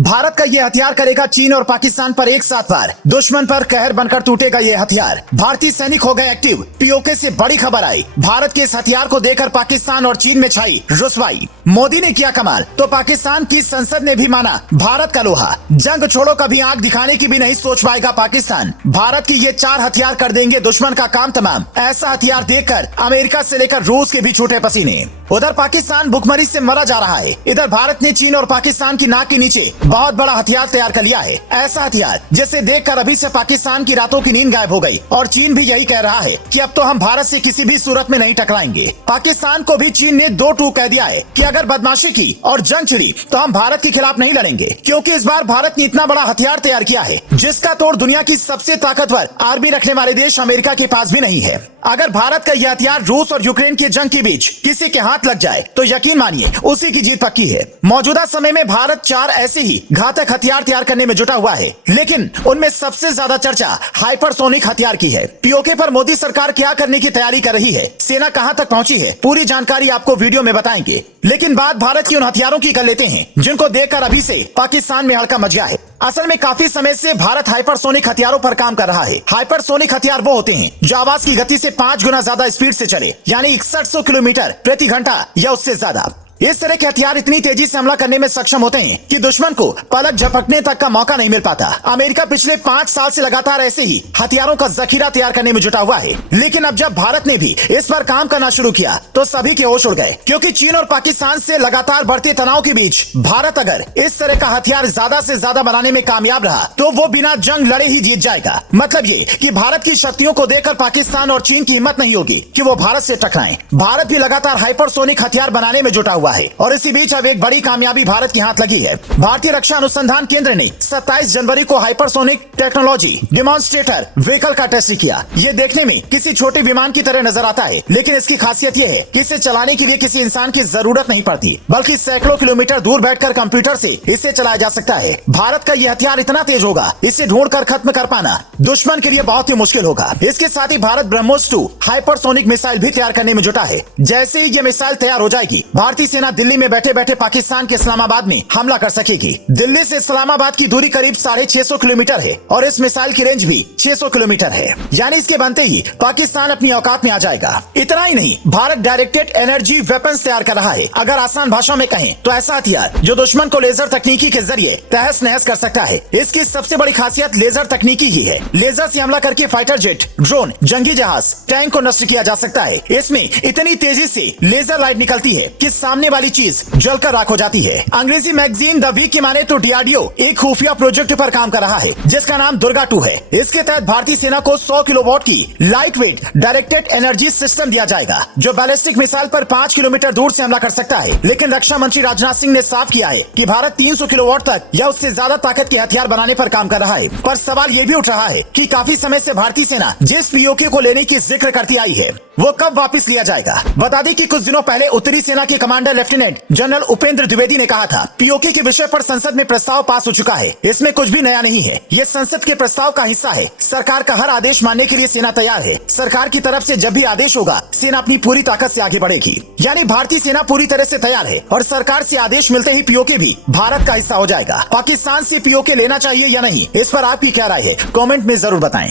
भारत का ये हथियार करेगा चीन और पाकिस्तान पर एक साथ वार। दुश्मन पर कहर बनकर टूटेगा ये हथियार। भारतीय सैनिक हो गए एक्टिव। पीओके से बड़ी खबर आई। भारत के इस हथियार को देखकर पाकिस्तान और चीन में छाई रुसवाई। मोदी ने किया कमाल तो पाकिस्तान की संसद ने भी माना भारत का लोहा। जंग छोड़ो कभी आंख दिखाने की भी नहीं सोच पाएगा पाकिस्तान। भारत की ये 4 हथियार कर देंगे दुश्मन का काम तमाम। ऐसा हथियार देखकर अमेरिका से लेकर रूस के भी छूटे पसीने। उधर पाकिस्तान भुखमरी से मरा जा रहा है। इधर भारत ने चीन और पाकिस्तान की नाक के नीचे बहुत बड़ा हथियार तैयार कर लिया है। ऐसा हथियार जिसे देखकर अभी से पाकिस्तान की रातों की नींद गायब हो गई और चीन भी यही कह रहा है कि अब तो हम भारत से किसी भी सूरत में नहीं टकराएंगे। पाकिस्तान को भी चीन ने 2-2 कह दिया है कि अगर बदमाशी की और जंग छिड़ी तो हम भारत के खिलाफ नहीं लड़ेंगे, क्योंकि इस बार भारत ने इतना बड़ा हथियार तैयार किया है जिसका तोड़ दुनिया की सबसे ताकतवर आर्मी रखने वाले देश अमेरिका के पास भी नहीं है। अगर भारत का यह हथियार रूस और यूक्रेन के जंग के बीच किसी के हाथ लग जाए तो यकीन मानिए उसी की जीत पक्की है। मौजूदा समय में भारत 4 ऐसे ही घातक हथियार तैयार करने में जुटा हुआ है, लेकिन उनमें सबसे ज्यादा चर्चा हाइपरसोनिक हथियार की है। पीओके पर मोदी सरकार क्या करने की तैयारी कर रही है, सेना कहां तक पहुंची है, पूरी जानकारी आपको वीडियो में बताएंगे। लेकिन बात भारत की उन हथियारों की कर लेते हैं जिनको देखकर अभी से पाकिस्तान में हड़कंप मच गया है। असल में काफी समय से भारत हाइपरसोनिक हथियारों पर काम कर रहा है। हाइपरसोनिक हथियार वो होते हैं जो आवाज की गति से 5 गुना ज्यादा स्पीड से चले, यानी 6100 किलोमीटर प्रति घंटा या उससे ज्यादा। इस तरह के हथियार इतनी तेजी से हमला करने में सक्षम होते हैं कि दुश्मन को पलक झपकने तक का मौका नहीं मिल पाता। अमेरिका पिछले 5 साल से लगातार ऐसे ही हथियारों का जखीरा तैयार करने में जुटा हुआ है, लेकिन अब जब भारत ने भी इस पर काम करना शुरू किया तो सभी के होश उड़ गए, क्योंकि चीन और पाकिस्तान से लगातार बढ़ते तनाव के बीच भारत अगर इस तरह का हथियार ज्यादा से ज्यादा बनाने में कामयाब रहा तो वो बिना जंग लड़े ही जीत जाएगा। मतलब ये कि भारत की शक्तियों को देखकर पाकिस्तान और चीन की हिम्मत नहीं होगी कि वो भारत से टकराएं। भारत भी लगातार हाइपरसोनिक हथियार बनाने में जुटा हुआ है और इसी बीच अब एक बड़ी कामयाबी भारत के हाथ लगी है। भारतीय रक्षा अनुसंधान केंद्र ने 27 जनवरी को हाइपरसोनिक टेक्नोलॉजी डेमोन्स्ट्रेटर व्हीकल का टेस्ट किया। ये देखने में किसी छोटे विमान की तरह नजर आता है, लेकिन इसकी खासियत यह है कि इसे चलाने के लिए किसी इंसान की जरूरत नहीं पड़ती, बल्कि सैकड़ों किलोमीटर दूर बैठकर कंप्यूटर से इसे चलाया जा सकता है। भारत का यह हथियार इतना तेज होगा, इसे ढूंढकर खत्म कर पाना दुश्मन के लिए बहुत ही मुश्किल होगा। इसके साथ ही भारत ब्रह्मोस 2 हाइपरसोनिक मिसाइल भी तैयार करने में जुटा है। जैसे ही ये मिसाइल तैयार हो जाएगी, भारतीय सेना दिल्ली में बैठे बैठे पाकिस्तान के इस्लामाबाद में हमला कर सकेगी। दिल्ली से इस्लामाबाद की दूरी करीब 650 किलोमीटर है और इस मिसाइल की रेंज भी 600 किलोमीटर है, यानी इसके बनते ही पाकिस्तान अपनी औकात में आ जाएगा। इतना ही नहीं, भारत डायरेक्टेड एनर्जी वेपन्स तैयार कर रहा है। अगर आसान भाषा में कहें तो ऐसा हथियार जो दुश्मन को लेजर तकनीकी के जरिए तहस नहस कर सकता है। इसकी सबसे बड़ी खासियत लेजर तकनीकी ही है। लेजर से हमला करके फाइटर जेट, ड्रोन, जंगी जहाज, टैंक को नष्ट किया जा सकता है। इसमें इतनी तेजी से लेजर लाइट निकलती है कि सामने वाली चीज जलकर राख हो जाती है। अंग्रेजी मैगजीन द वीक की माने तो डीआरडीओ एक खुफिया प्रोजेक्ट पर काम कर रहा है जिसका नाम दुर्गा 2 है। इसके तहत भारतीय सेना को 100 किलोवाट की light weight directed energy system दिया जाएगा, जो बैलिस्टिक मिसाइल पर 5 किलोमीटर दूर से हमला कर सकता है। लेकिन रक्षा मंत्री राजनाथ सिंह ने साफ किया है कि भारत 300 किलोवाट तक या उससे ज्यादा ताकत के हथियार बनाने पर काम कर रहा है। पर सवाल ये भी उठ रहा है कि काफी समय से भारतीय सेना जिस पीओके को लेने की जिक्र करती आई है वो कब वापस लिया जाएगा। बता दें कि कुछ दिनों पहले उत्तरी सेना के commander lieutenant general Upendra Dwivedi ने कहा था पीओके के विषय पर संसद में प्रस्ताव पास हो चुका है, इसमें कुछ भी नया नहीं है। ये संसद के प्रस्ताव का हिस्सा है। सरकार का हर आदेश मानने के लिए सेना तैयार है। सरकार की तरफ से जब भी आदेश होगा सेना अपनी पूरी ताकत से आगे बढ़ेगी, यानी भारतीय सेना पूरी तरह से तैयार है और सरकार से आदेश मिलते ही पीओके भी भारत का हिस्सा हो जाएगा। पाकिस्तान से पीओके लेना चाहिए या नहीं, इस पर आपकी क्या राय है, कमेंट में जरूर बताएं।